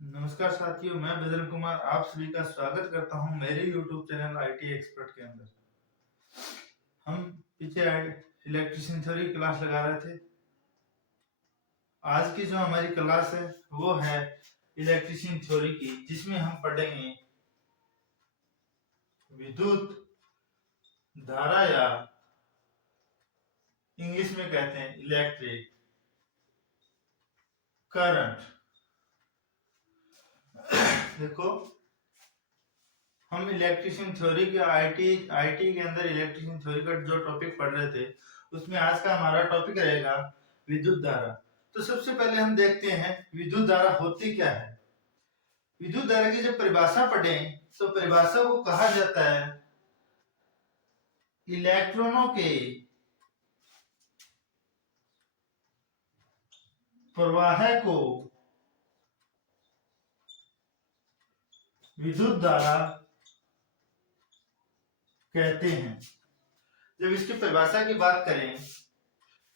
नमस्कार साथियों, मैं बजरंग कुमार आप सभी का स्वागत करता हूं मेरे YouTube चैनल आईटी एक्सपर्ट के अंदर। हम पीछे इलेक्ट्रिशियन थ्योरी की क्लास लगा रहे थे। आज की जो हमारी क्लास है वो है इलेक्ट्रिशियन थ्योरी की, जिसमें हम पढ़ेंगे विद्युत धारा या इंग्लिश में कहते हैं इलेक्ट्रिक करंट। देखो, हम इलेक्ट्रिशियन थ्योरी के आईटी के अंदर इलेक्ट्रिशियन थ्योरी का जो टॉपिक पढ़ रहे थे, उसमें आज का हमारा टॉपिक रहेगा विद्युत धारा। तो सबसे पहले हम देखते हैं विद्युत धारा होती क्या है। विद्युत धारा की जब परिभाषा पढ़ें तो परिभाषा को कहा जाता है इलेक्ट्रॉनों के प्रवाह को विद्युत धारा कहते हैं। जब इसकी परिभाषा की बात करें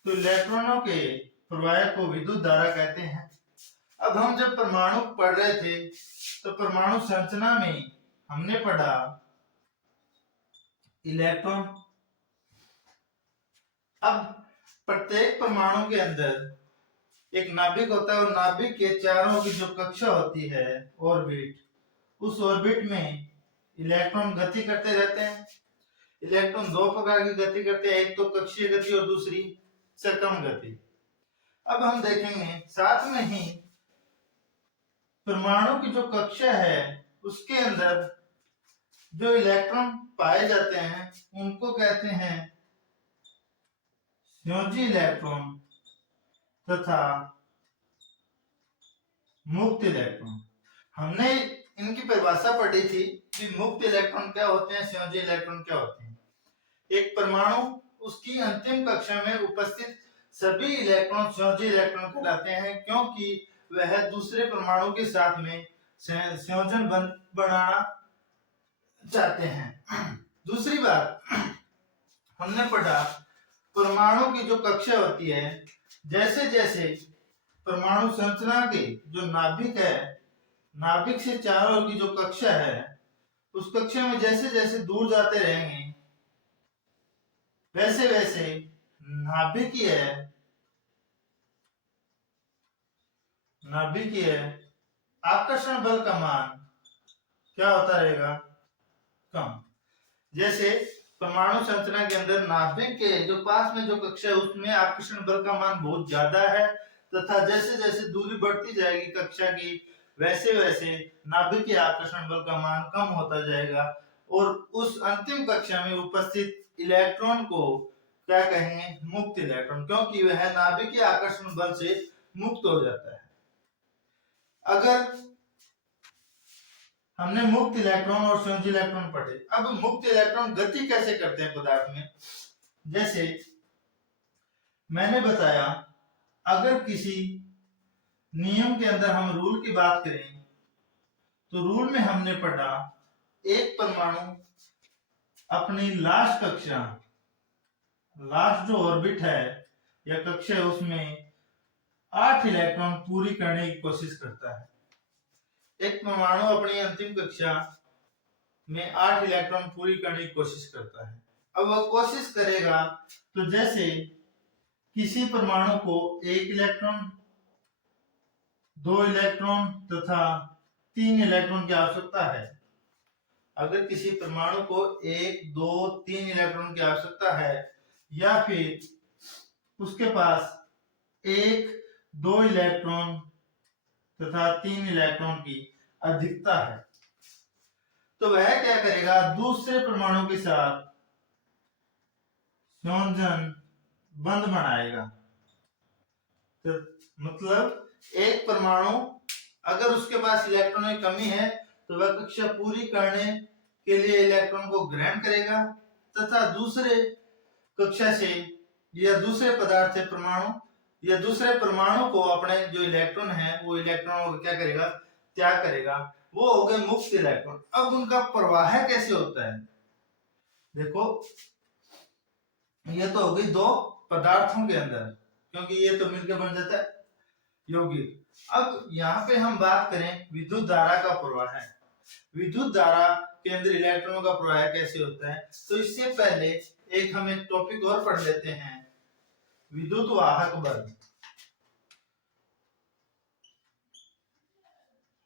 तो इलेक्ट्रॉनों के प्रवाह को विद्युत धारा कहते हैं। अब हम जब परमाणु पढ़ रहे थे तो परमाणु संरचना में हमने पढ़ा इलेक्ट्रॉन। अब प्रत्येक परमाणु के अंदर एक नाभिक होता है और नाभिक के चारों की जो कक्षा होती है ऑर्बिट, उस ऑर्बिट में इलेक्ट्रॉन गति करते रहते हैं। इलेक्ट्रॉन दो प्रकार की गति करते हैं, एक तो कक्षीय गति और दूसरी सकम गति। अब हम देखेंगे साथ में ही परमाणु की जो कक्षा है उसके अंदर जो इलेक्ट्रॉन पाए जाते हैं उनको कहते हैं संयोजी इलेक्ट्रॉन तथा मुक्त इलेक्ट्रॉन। हमने इनकी परिभाषा पढ़ी थी कि मुक्त इलेक्ट्रॉन क्या होते हैं, संयोजी इलेक्ट्रॉन क्या होते हैं। एक परमाणु उसकी अंतिम कक्षा में उपस्थित सभी इलेक्ट्रॉन संयोजी इलेक्ट्रॉन कहलाते हैं, क्योंकि वह दूसरे परमाणु के साथ में संयोजन बनाना चाहते हैं। दूसरी बात हमने पढ़ा परमाणु की जो कक्षा होती है, जैसे जैसे परमाणु संरचना के जो नाभिक है, नाभिक से चारों ओर की जो कक्षा है, उस कक्षा में जैसे जैसे दूर जाते रहेंगे वैसे वैसे नाभिकीय आकर्षण बल का मान क्या होता रहेगा, कम। जैसे परमाणु संरचना के अंदर नाभिक के जो पास में जो कक्षा है उसमें आकर्षण बल का मान बहुत ज्यादा है, तथा जैसे जैसे दूरी बढ़ती जाएगी कक्षा की वैसे वैसे नाभिक के आकर्षण बल का मान कम होता जाएगा और उस अंतिम कक्षा में उपस्थित इलेक्ट्रॉन को क्या कहेंगे, मुक्त इलेक्ट्रॉन, क्योंकि वह नाभिक के आकर्षण बल से मुक्त हो जाता है। अगर हमने मुक्त इलेक्ट्रॉन और संयोजी इलेक्ट्रॉन पढ़े, अब मुक्त इलेक्ट्रॉन गति कैसे करते हैं पदार्थ में। जैसे मैंने बताया, अगर किसी नियम के अंदर हम रूल की बात करें तो रूल में हमने पढ़ा एक परमाणु अपनी लास्ट कक्षा, लास्ट जो ऑर्बिट है या कक्षा है उसमें 8 इलेक्ट्रॉन पूरी करने की कोशिश करता है। एक परमाणु अपनी अंतिम कक्षा में 8 इलेक्ट्रॉन पूरी करने की कोशिश करता है। अब वह कोशिश करेगा तो जैसे किसी परमाणु को 1 इलेक्ट्रॉन, 2 इलेक्ट्रॉन तथा 3 इलेक्ट्रॉन की आवश्यकता है। अगर किसी परमाणु को 1, 2, 3 इलेक्ट्रॉन की आवश्यकता है या फिर उसके पास 1, 2 इलेक्ट्रॉन तथा 3 इलेक्ट्रॉन की अधिकता है, तो वह क्या करेगा, दूसरे परमाणु के साथ संयोजन बंध बनाएगा। तो मतलब एक परमाणु अगर उसके पास इलेक्ट्रॉन की कमी है तो वह कक्षा पूरी करने के लिए इलेक्ट्रॉन को ग्रहण करेगा तथा दूसरे कक्षा से या दूसरे पदार्थ से परमाणु या दूसरे परमाणु को अपने जो इलेक्ट्रॉन है वो इलेक्ट्रॉन को क्या करेगा, त्याग करेगा। वो हो गए मुक्त इलेक्ट्रॉन। अब उनका प्रवाह कैसे होता है, देखो ये तो हो गई दो पदार्थों के अंदर, क्योंकि ये तो मिलकर बन जाता है यौगिक। अब यहाँ पे हम बात करें विद्युत धारा का प्रवाह है। विद्युत धारा के अंदर इलेक्ट्रॉनों का प्रवाह कैसे होता है, तो इससे पहले हम एक टॉपिक और पढ़ लेते हैं, विद्युत वाहक बल।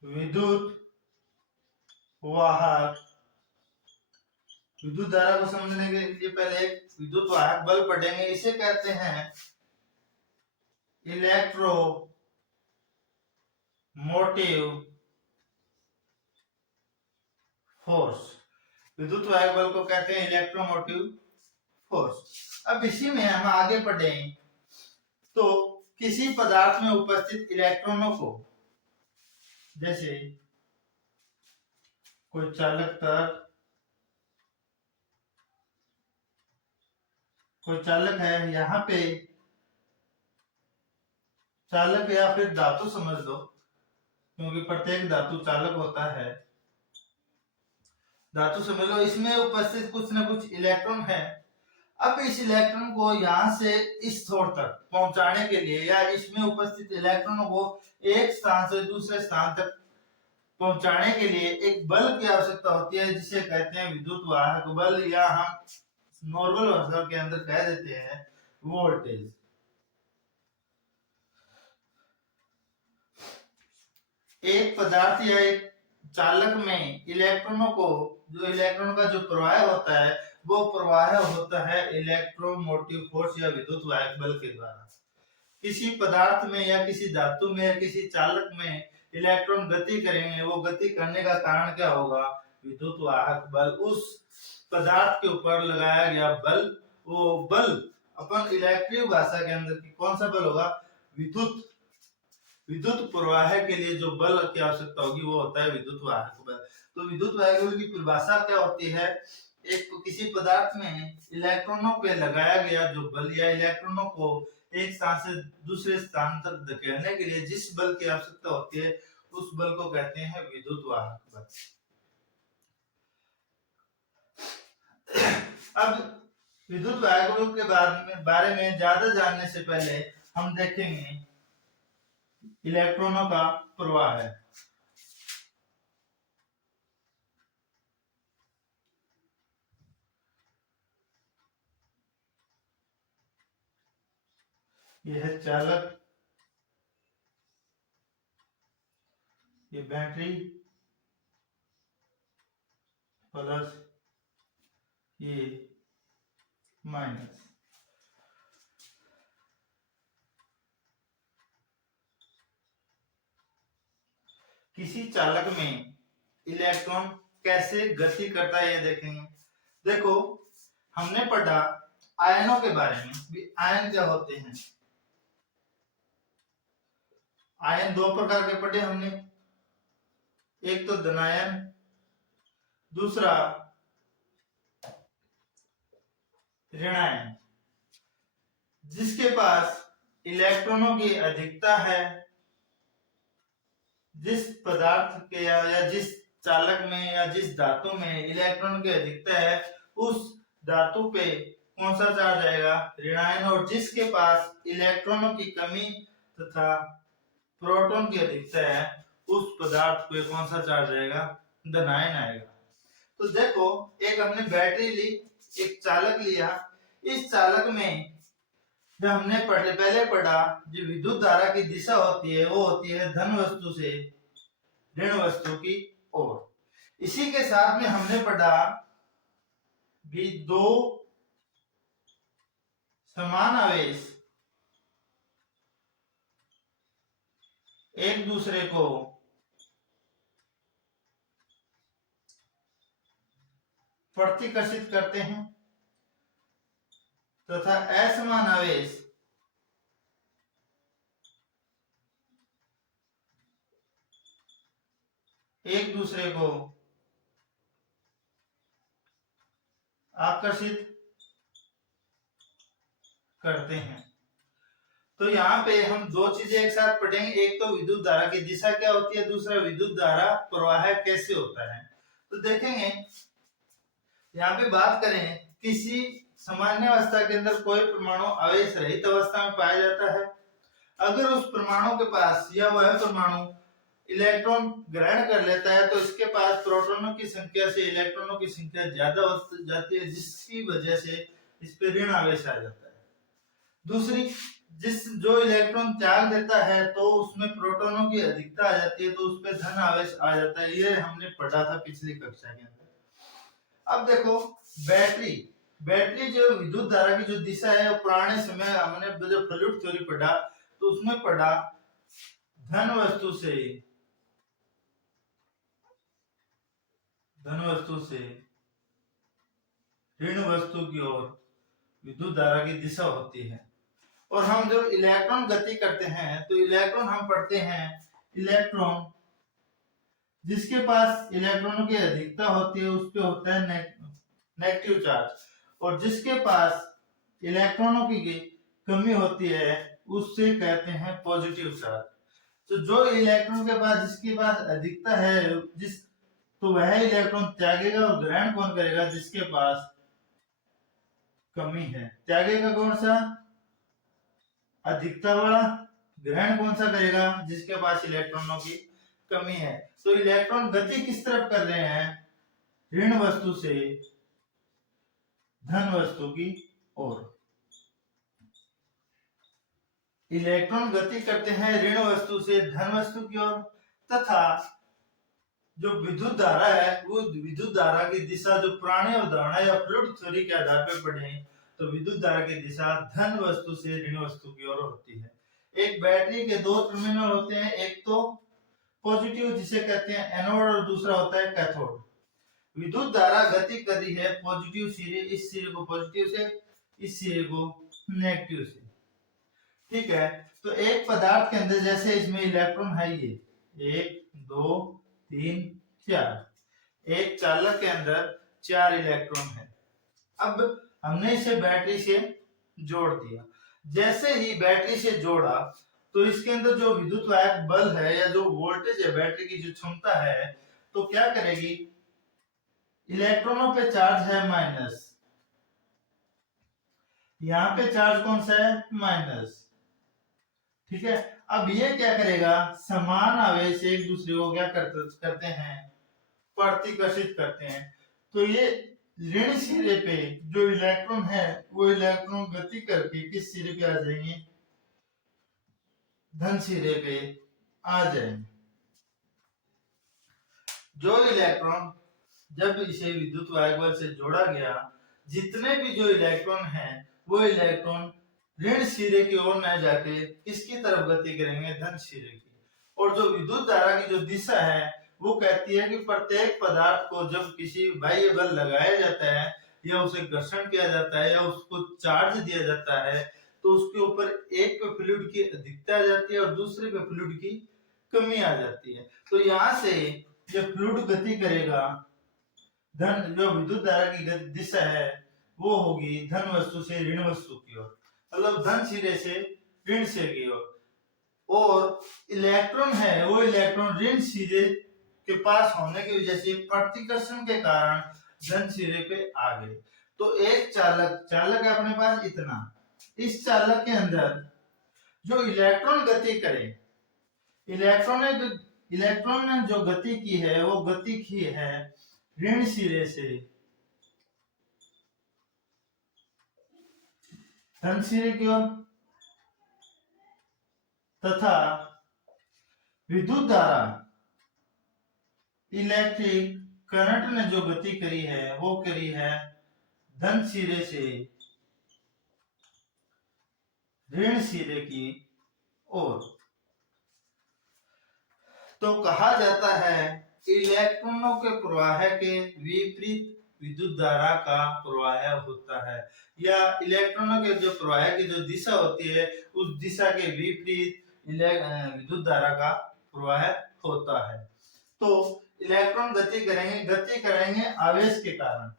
विद्युत वाहक, विद्युत धारा को समझने के लिए पहले एक विद्युत वाहक बल पढ़ेंगे। इसे कहते हैं इलेक्ट्रो मोटिव फोर्स। विद्युत वाहक बल को कहते हैं इलेक्ट्रोमोटिव फोर्स। अब इसी में हम आगे पढ़ें तो किसी पदार्थ में उपस्थित इलेक्ट्रॉनों को, जैसे कोई चालक तार, कोई चालक है, यहाँ पे चालक या फिर धातु समझ लो, क्योंकि प्रत्येक धातु चालक होता है, धातु समझ लो। इसमें उपस्थित कुछ न कुछ इलेक्ट्रॉन है। अब इस इलेक्ट्रॉन को यहाँ से इस छोर तक पहुंचाने के लिए, या इसमें उपस्थित इलेक्ट्रॉनों को एक स्थान से दूसरे स्थान तक पहुंचाने के लिए एक बल की आवश्यकता होती है, जिसे कहते हैं विद्युत वाहक बल, या हम नॉर्मल भाषा के अंदर कह देते हैं वोल्टेज। एक पदार्थ या एक चालक में इलेक्ट्रॉनों को, जो इलेक्ट्रॉन का जो प्रवाह होता है, वो प्रवाह होता है इलेक्ट्रोमोटिव फोर्स या विद्युत वाहक बल के द्वारा। किसी पदार्थ में या किसी धातु में या किसी चालक में इलेक्ट्रॉन गति करेंगे, वो गति करने का कारण क्या होगा, विद्युत वाहक बल। उस पदार्थ के ऊपर लगाया गया बल, वो बल अपन इलेक्ट्रिक भाषा के अंदर की कौन सा बल होगा, विद्युत प्रवाह के लिए जो बल की आवश्यकता होगी वो होता है विद्युत वाहक बल। तो विद्युत वाहक बल की परिभाषा क्या होती है, एक किसी पदार्थ में इलेक्ट्रॉनों पे लगाया गया जो बल, या इलेक्ट्रॉनों को एक स्थान से दूसरे स्थान तक धकेलने के लिए जिस बल की आवश्यकता होती है, उस बल को कहते हैं विद्युत वाहक बल। अब विद्युत वाहक बल के बारे में ज्यादा जानने से पहले हम देखेंगे इलेक्ट्रॉनों का प्रवाह है। यह है चालक, ये बैटरी प्लस ये माइनस। किसी चालक में इलेक्ट्रॉन कैसे गति करता है ये देखेंगे। देखो, हमने पढ़ा आयनों के बारे में भी। आयन क्या होते हैं, आयन दो प्रकार के पढ़े हमने, एक तो धनायन, दूसरा ऋणायन। जिसके पास इलेक्ट्रॉनों की अधिकता है, जिस पदार्थ के या जिस चालक में या जिस धातु में इलेक्ट्रॉन की अधिकता है, उस धातु पे कौन सा चार्ज आएगा, ऋणायन। और जिसके पास इलेक्ट्रॉनों की कमी तथा प्रोटॉन की अधिकता है, उस पदार्थ पे कौन सा चार्ज आएगा, धनायन आएगा। तो देखो, एक हमने बैटरी ली, एक चालक लिया। इस चालक में जो हमने पहले पढ़ा, जो विद्युत धारा की दिशा होती है वो होती है धन वस्तु से ऋण वस्तु की ओर। इसी के साथ में हमने पढ़ा भी दो समान आवेश एक दूसरे को प्रतिकर्षित करते हैं, तथा असमान आवेश एक दूसरे को आकर्षित करते हैं। तो यहाँ पे हम दो चीजें एक साथ पढ़ेंगे, एक तो विद्युत धारा की दिशा क्या होती है, दूसरा विद्युत धारा प्रवाह कैसे होता है। तो देखेंगे, यहाँ पे बात करें, किसी सामान्य अवस्था के अंदर कोई परमाणु आवेश रहित अवस्था में पाया जाता है। अगर उस परमाणु के पास या वह परमाणु इलेक्ट्रॉन ग्रहण कर लेता है तो इसके पास प्रोटॉनों की संख्या से इलेक्ट्रॉनों की संख्या ज्यादा हो जाती है, जिसकी वजह से इस पे ऋण आवेश आ जाता है। दूसरी, जो इलेक्ट्रॉन त्याग देता है तो उसमें प्रोटॉनों की अधिकता आ जाती है, तो उस पर धन आवेश आ जाता है। ये हमने पढ़ा था पिछली कक्षा के अंदर। अब देखो बैटरी जो विद्युत धारा की जो दिशा है, पुराने समय हमने जो फ्लूइड थ्योरी पढ़ा तो उसमें पढ़ा धन वस्तु से ऋण वस्तु की ओर विद्युत धारा की दिशा होती है। और हम जब इलेक्ट्रॉन गति करते हैं तो इलेक्ट्रॉन हम पढ़ते हैं इलेक्ट्रॉन जिसके पास इलेक्ट्रॉनों की अधिकता होती है उस पे होता है नेगेटिव चार्ज, और जिसके पास इलेक्ट्रॉनों की कमी होती है उससे कहते हैं पॉजिटिव चार्ज। तो जो इलेक्ट्रॉन के पास जिसके पास अधिकता है तो वह इलेक्ट्रॉन त्यागेगा, और ग्रहण कौन करेगा? जिसके पास कमी है। त्यागेगा कौन सा? अधिकता वाला। ग्रहण कौन सा करेगा? जिसके पास इलेक्ट्रॉनों की कमी है। तो इलेक्ट्रॉन गति किस तरफ कर रहे हैं? ऋण वस्तु से धन वस्तु की ओर। इलेक्ट्रॉन गति करते हैं ऋण वस्तु से धन वस्तु की ओर, तथा जो विद्युत धारा है वो विद्युत धारा की दिशा जो पुराने अवधारणा या फ्लूइड थ्योरी के आधार पर पढ़े तो विद्युत धारा की दिशा धन वस्तु से ऋण वस्तु की ओर होती है। एक बैटरी के दो टर्मिनल होते हैं, एक तो पॉजिटिव जिसे कहते हैं एनोड और दूसरा होता है कैथोड। विद्युत धारा गति कर रही है पॉजिटिव सिरे, इस सिरे को पॉजिटिव से, इस सिरे को नेगेटिव से। ठीक है, तो एक पदार्थ के अंदर जैसे इसमें इलेक्ट्रॉन है, ये 1 2 3 4, एक चालक के अंदर 4 इलेक्ट्रॉन है। अब हमने इसे बैटरी से जोड़ दिया। जैसे ही बैटरी से जोड़ा तो इसके अंदर जो विद्युत वाहक बल है या जो वोल्टेज है, बैटरी की जो क्षमता है, तो क्या करेगी? इलेक्ट्रॉनों पे चार्ज है माइनस, यहाँ पे चार्ज कौन सा है? माइनस। ठीक है, अब ये क्या करेगा? समान आवेश एक दूसरे को क्या करते हैं? प्रतिकर्षित करते हैं। तो ये ऋण सिरे पे जो इलेक्ट्रॉन है वो इलेक्ट्रॉन गति करके किस सिरे पे आ जाएंगे? धन सिरे पे आ जाएंगे। जो इलेक्ट्रॉन जब इसे विद्युत वाहक बल से जोड़ा गया, जितने भी जो इलेक्ट्रॉन हैं वो इलेक्ट्रॉन ऋण सिरे की ओर न जाके किसकी तरफ गति करेंगे? धन सिरे की। और जो विद्युत धारा की जो दिशा है वो कहती है कि प्रत्येक पदार्थ को जब किसी बाह्य बल लगाया जाता है या उसे घर्षण किया जाता है या उसको चार्ज दिया जाता है तो उसके ऊपर एक पे फ्लूइड की अधिकता आ जाती है और दूसरे पे फ्लूइड की कमी आ जाती है। तो यहाँ से जब फ्लूइड गति करेगा, धन जो विद्युत धारा की दिशा है वो होगी धन वस्तु से ऋण वस्तु की ओर, मतलब धन सिरे से ऋण सिरे की ओर। और इलेक्ट्रॉन है वो इलेक्ट्रॉन ऋण सिरे के पास होने की वजह से प्रतिकर्षण के कारण धन सिरे पे आ गए। तो एक चालक है अपने पास इतना, इस चालक के अंदर जो इलेक्ट्रॉन गति करे, इलेक्ट्रॉन ने जो गति की है वो गति की है ऋण सिरे से धन सिरे की ओर, तथा विद्युत धारा इलेक्ट्रिक करंट ने जो गति करी है वो करी है धन सिरे से ऋण सिरे की ओर। तो कहा जाता है इलेक्ट्रॉनों के प्रवाह के विपरीत विद्युत धारा का प्रवाह होता है, या इलेक्ट्रॉनों के जो प्रवाह की जो दिशा होती है उस दिशा के विपरीत विद्युत धारा का प्रवाह होता है। तो इलेक्ट्रॉन गति करेंगे आवेश के कारण,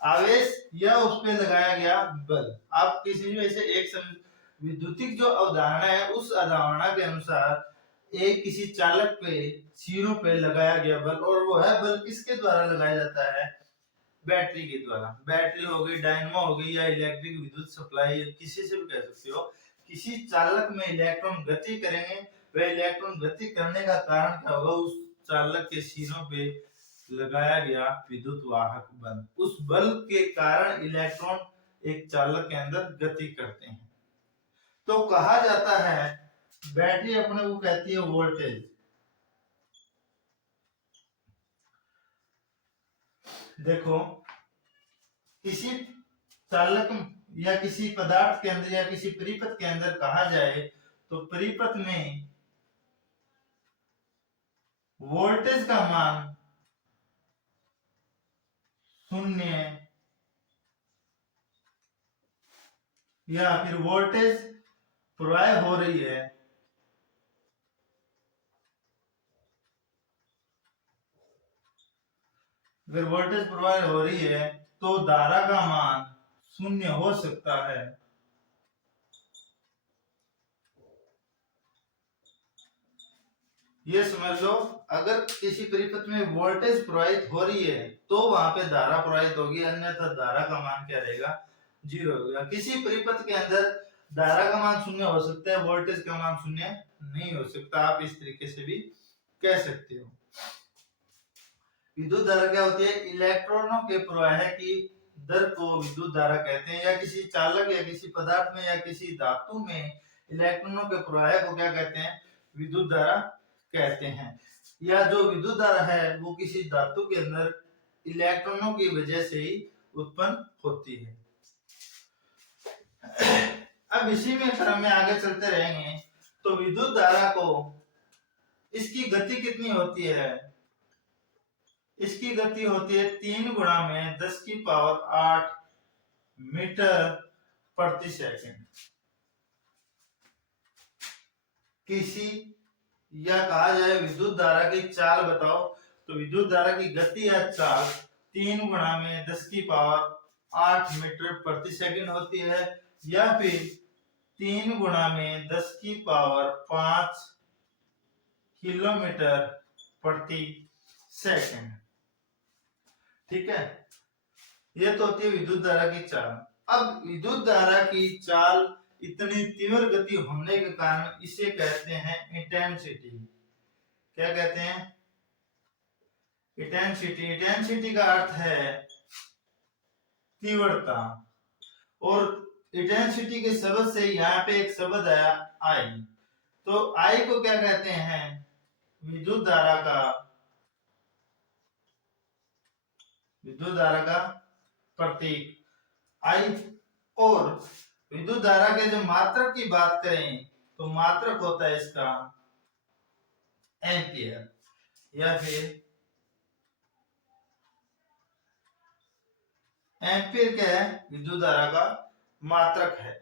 आवेश या उस पे लगाया गया बल। आप किसी भी ऐसे एक विद्युतिक जो अवधारणा है उस अवधारणा के अनुसार एक किसी चालक पे सिरों पे लगाया गया बल, और वो है बल किसके द्वारा लगाया जाता है? बैटरी के द्वारा। बैटरी हो गई, डायनमो हो गई, या इलेक्ट्रिक विद्युत सप्लाई, किसी से भी कह सकते हो, किसी चालक में इलेक्ट्रॉन गति करेंगे, वह इलेक्ट्रॉन गति करने का कारण क्या होगा, उस चालक के सिरों पे लगाया गया विद्युत वाहक बल, उस बल के कारण इलेक्ट्रॉन एक चालक के अंदर गति करते हैं। तो कहा जाता है बैटरी अपने को कहती है वोल्टेज। देखो किसी चालक या किसी पदार्थ के अंदर या किसी परिपथ के अंदर कहा जाए तो परिपथ में वोल्टेज का मान 0 या फिर वोल्टेज प्रवाह हो रही है अगर वोल्टेज प्रवाह हो रही है तो धारा का मान 0 हो सकता है। ये समझ लो अगर किसी परिपथ में वोल्टेज प्रवाहित हो रही है तो वहां पे धारा प्रवाहित होगी, अन्यथा धारा का मान क्या रहेगा, 0 होगा। किसी परिपथ के अंदर धारा का मान 0 हो सकता है, वोल्टेज का मान 0 नहीं हो सकता। आप इस तरीके से भी कह सकते हो। विद्युत धारा क्या होती है, इलेक्ट्रॉनों के प्रवाह की दर को विद्युत धारा कहते हैं। या किसी चालक या किसी पदार्थ में या किसी धातु में इलेक्ट्रॉनों के प्रवाह को क्या कहते हैं, विद्युत धारा कहते हैं। या जो विद्युत धारा है वो किसी धातु के अंदर इलेक्ट्रॉनों की वजह से ही उत्पन्न होती है। अब इसी में क्रम में आगे चलते रहेंगे तो विद्युत धारा को इसकी गति कितनी होती है, इसकी गति होती है 3 गुणा में 10 की पावर 8 मीटर प्रति सेकंड। किसी या कहा जाए विद्युत धारा की चाल बताओ तो विद्युत धारा की गति या चाल 3 गुणा में 10 की पावर 8 मीटर प्रति सेकंड होती है, या फिर 3 गुणा में 10 की पावर 5 किलोमीटर प्रति सेकंड। ठीक है, ये तो होती है विद्युत धारा की चाल। अब विद्युत धारा की चाल इतनी तीव्र गति होने के कारण इसे कहते हैं इंटेंसिटी। क्या कहते हैं, इंटेंसिटी। इंटेंसिटी का अर्थ है तीव्रता, और इंटेंसिटी के शब्द से यहाँ पे एक शब्द आया आई, तो आई को क्या कहते हैं, विद्युत धारा का प्रतीक आई। और विद्युत धारा के जो मात्रक की बात करें तो मात्रक होता है इसका एम्पियर, या फिर एम्पियर क्या है, विद्युत धारा का मात्रक है।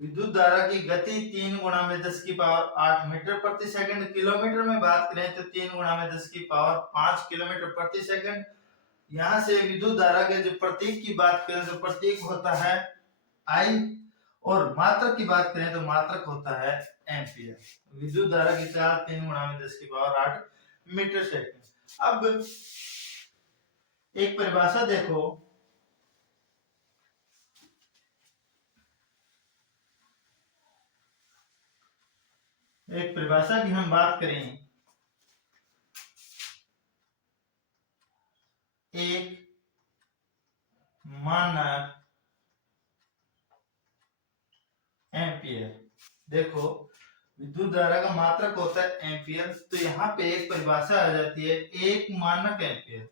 विद्युत धारा की गति 3 गुणा में 10 की पावर 8 मीटर प्रति सेकंड। किलोमीटर में बात करें तो 3 गुणा में 10 की पावर 5 किलोमीटर प्रति सेकंड। यहां से विद्युत धारा के जो प्रतीक की बात करें तो प्रतीक होता है आई, और मात्रक की बात करें तो मात्रक होता है एम्पियर। विद्युत धारा की चाल 3 गुणा में 10 की पावर 8 मीटर सेकंड। अब एक परिभाषा देखो, एक परिभाषा की हम बात करें, एक मानक एम्पियर। देखो विद्युत धारा का मात्रक होता है एम्पियर, तो यहाँ पे एक परिभाषा आ जाती है एक मानक एम्पियर।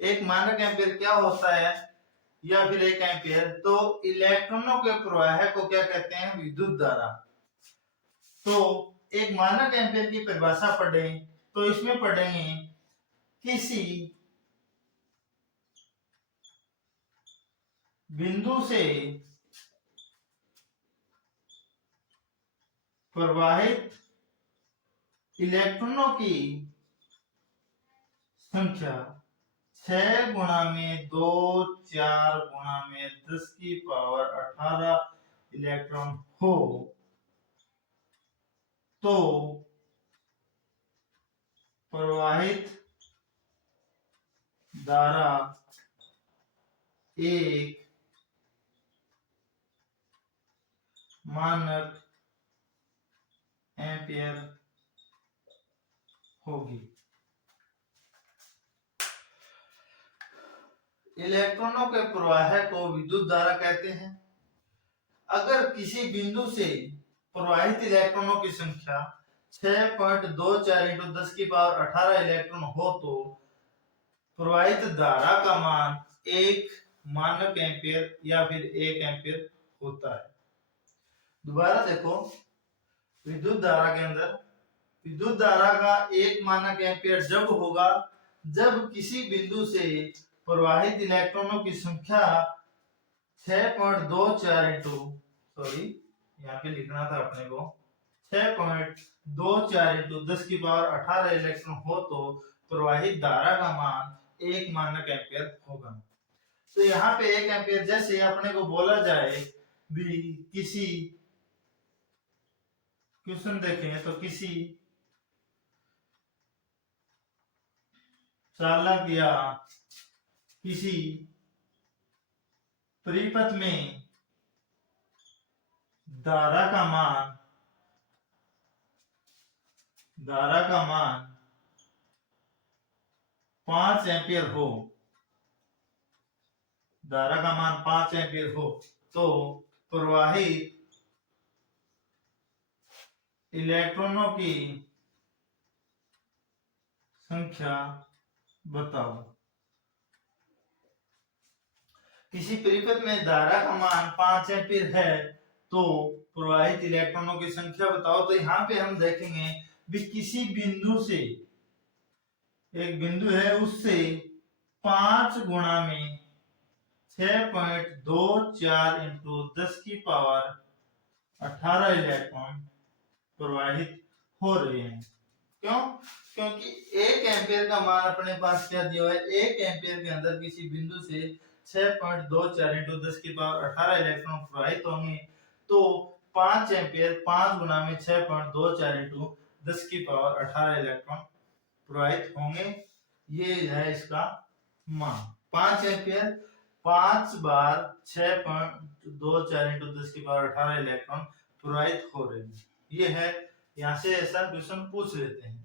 एक मानक एम्पियर क्या होता है, या फिर एक एम्पियर, तो इलेक्ट्रॉनों के प्रवाह को क्या कहते हैं, विद्युत धारा। तो एक मानक एम्पियर की परिभाषा पढ़े तो इसमें पढ़ेंगे किसी बिंदु से प्रवाहित इलेक्ट्रॉनों की संख्या 6 गुणा में 2 4 गुणा में 10 की पावर 18 इलेक्ट्रॉन हो तो प्रवाहित धारा एक मानक एम्पियर होगी। इलेक्ट्रॉनों के प्रवाह को विद्युत धारा कहते हैं। अगर किसी बिंदु से प्रवाहित इलेक्ट्रॉनों की संख्या 6.24 इंटू 10 की पावर 18 इलेक्ट्रॉन हो तो प्रवाहित धारा का मान 1 मानक एम्पियर या फिर 1 एम्पियर होता है। दोबारा देखो, विद्युत धारा के अंदर विद्युत धारा का 1 मानक एम्पियर जब होगा जब किसी बिंदु से प्रवाहित इलेक्ट्रॉनों की संख्या 6.24 इंटू यहाँ पे लिखना था अपने को 6.24 इंटू 10 की पावर 18 इलेक्ट्रॉन हो तो प्रवाहित धारा का मान 1 मानक एम्पियर होगा। तो यहाँ पे 1 एम्पियर जैसे अपने को बोला जाए भी किसी क्वेश्चन देखें तो किसी चालक या किसी परिपथ में धारा का मान 5 एम्पियर हो, धारा का मान 5 एम्पियर हो तो प्रवाहित इलेक्ट्रॉनों की संख्या बताओ। किसी परिपथ में धारा का मान 5 एम्पीयर है तो प्रवाहित इलेक्ट्रॉनों की संख्या बताओ। तो यहाँ पे हम देखेंगे भी किसी बिंदु से, एक बिंदु है उससे 5 गुणा में 6.24 इंटू 10 की पावर 18 इलेक्ट्रॉन प्रवाहित हो रहे हैं। क्यों? क्योंकि 1 एम्पियर का मान अपने पास क्या दिया है, 1 एम्पियर के अंदर किसी बिंदु से 6.24 इंटू 10 की पावर 18 इलेक्ट्रॉन प्रवाहित होंगे तो 5 एम्पियर 5 गुना में 6.24 इंटू 10 की पावर 18 इलेक्ट्रॉन प्रवाहित होंगे। ये है इसका मान 5 एम्पियर 5 बार 6.24 इंटू 10 की पावर 18 इलेक्ट्रॉन प्रवाहित हो रहे हैं। ये है, यहाँ से ऐसा क्वेश्चन पूछ लेते हैं।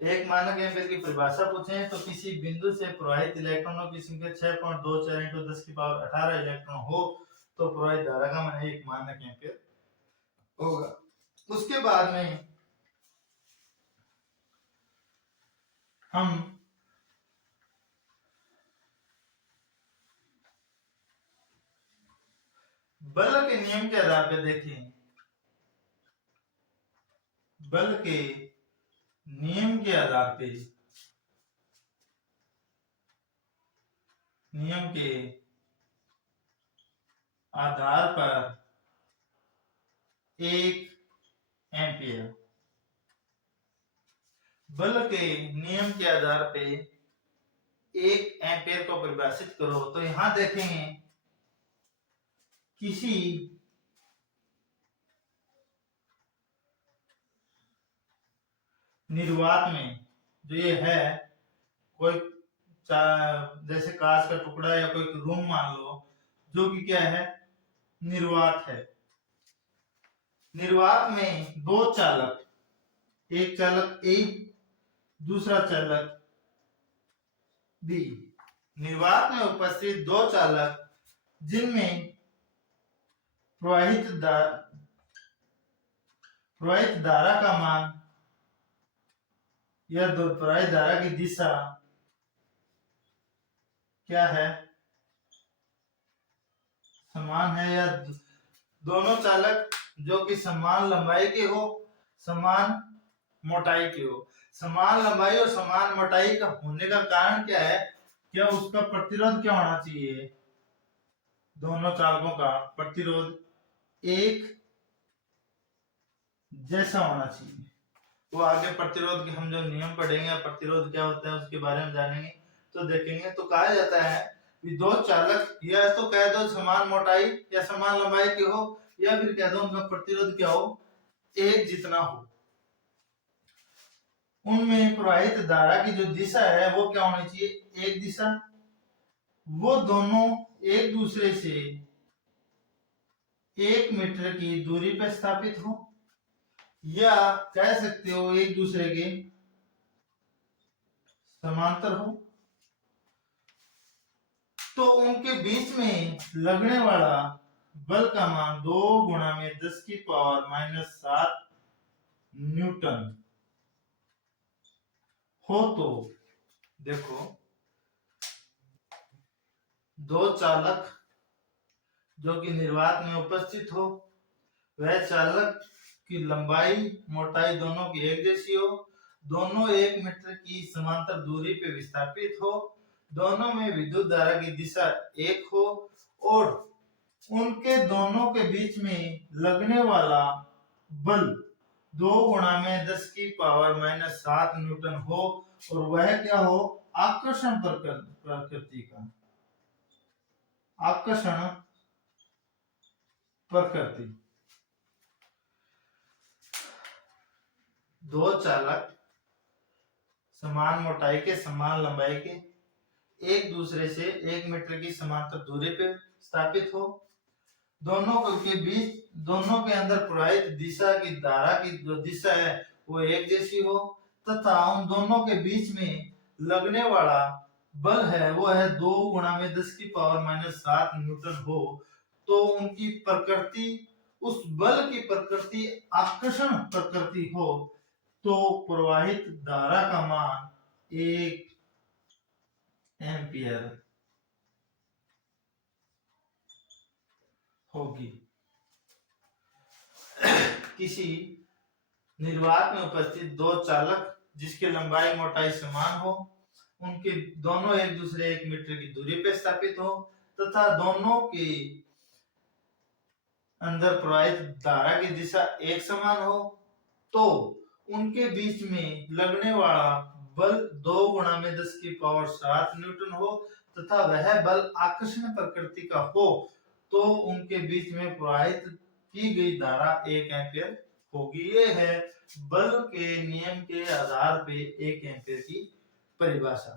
एक मानक एम्पियर की परिभाषा पूछे तो किसी बिंदु से प्रवाहित इलेक्ट्रॉनों की संख्या 6.24 इंटू 10 की पावर 18 इलेक्ट्रॉन हो तो प्रवाहित धारा का मान 1 मानक एम्पियर होगा। उसके बाद में हम बल के नियम के आधार पर देखें। बल के नियम के आधार पे, नियम के आधार पर 1 एम्पियर, बल के नियम के आधार पे 1 एम्पियर को परिभाषित करो। तो यहां देखेंगे किसी निर्वात में, जो ये है कोई जैसे कांच का टुकड़ा या कोई रूम मान लो, जो कि क्या है, निर्वात है। निर्वात में 2 चालक, एक चालक ए दूसरा चालक बी। निर्वात में उपस्थित 2 चालक जिनमें प्रवाहित धारा का मान या प्रवाहित धारा की दिशा क्या है, समान है, या दोनों चालक जो कि समान लंबाई के हो, समान मोटाई के हो। समान लंबाई और समान मोटाई का होने का कारण क्या है, क्या उसका प्रतिरोध क्या होना चाहिए, दोनों चालकों का प्रतिरोध एक जैसा होना चाहिए। वो आगे प्रतिरोध के हम जो नियम पढ़ेंगे, प्रतिरोध क्या होता है उसके बारे में जानेंगे तो देखेंगे। तो कहा जाता है कि 2 चालक या तो कह दो समान मोटाई या समान लंबाई के हो, या फिर कह दो उनका प्रतिरोध क्या हो, एक जितना हो। उनमें प्रवाहित धारा की जो दिशा है वो क्या होनी चाहिए, एक दिशा। वो दोनों एक दूसरे से 1 मीटर की दूरी पर स्थापित हो, या कह सकते हो एक दूसरे के समांतर हो, तो उनके बीच में लगने वाला बल का मान 2 गुणा में 10 की पावर माइनस 7 न्यूटन हो। तो देखो, दो चालक जो कि निर्वात में उपस्थित हो, वह चालक की लंबाई मोटाई दोनों की एक जैसी हो, दोनों 1 मीटर की समांतर दूरी पे विस्थापित हो, दोनों में विद्युत धारा की दिशा एक हो, और उनके दोनों के बीच में लगने वाला बल 2 गुणा में 10 की पावर माइनस 7 न्यूटन हो, और वह क्या हो, आकर्षण प्रकृति का, आकर्षण प्रकृति। दो चालक समान मोटाई के, समान लंबाई के, एक दूसरे से 1 मीटर की समांतर दूरी पे स्थापित हो, दोनों के बीच, दोनों के अंदर प्रवाहित दिशा की, धारा की जो दिशा है वो एक जैसी हो, तथा उन दोनों के बीच में लगने वाला बल है वो है 2 गुणा में 10 की पावर माइनस 7 न्यूटन हो। तो उनकी प्रकृति, उस बल की प्रकृति आकर्षण प्रकृति हो, तो प्रवाहित धारा का मान 1 एम्पियर होगी। किसी निर्वात में उपस्थित दो चालक जिसकी लंबाई मोटाई समान हो, उनके दोनों एक दूसरे 1 मीटर की दूरी पर स्थापित हो, तथा दोनों के अंदर प्रवाहित धारा की दिशा एक समान हो, तो उनके बीच में लगने वाला बल 2 गुणा में 10 की पावर 7 न्यूटन हो, तथा वह बल आकर्षण प्रकृति का हो, तो उनके बीच में प्रवाहित की गई धारा 1 एम्पियर होगी। ये है बल के नियम के आधार पे 1 एम्पियर की परिभाषा।